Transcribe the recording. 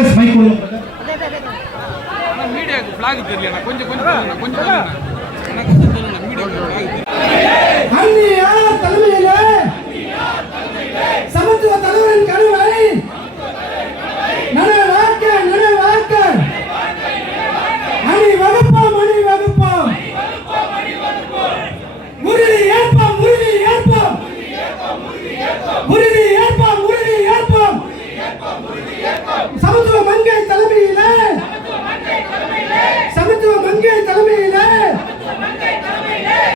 Congress mic கொடுங்க. மீடியாக்கு flag தெரியல, கொஞ்சம் அன்னியார் தலைமையிலே சமத்துவ தலைவரின் கனவை நனவாக்க அணி வகுப்போம் உறுதி ஏற்போம் சமத்துவ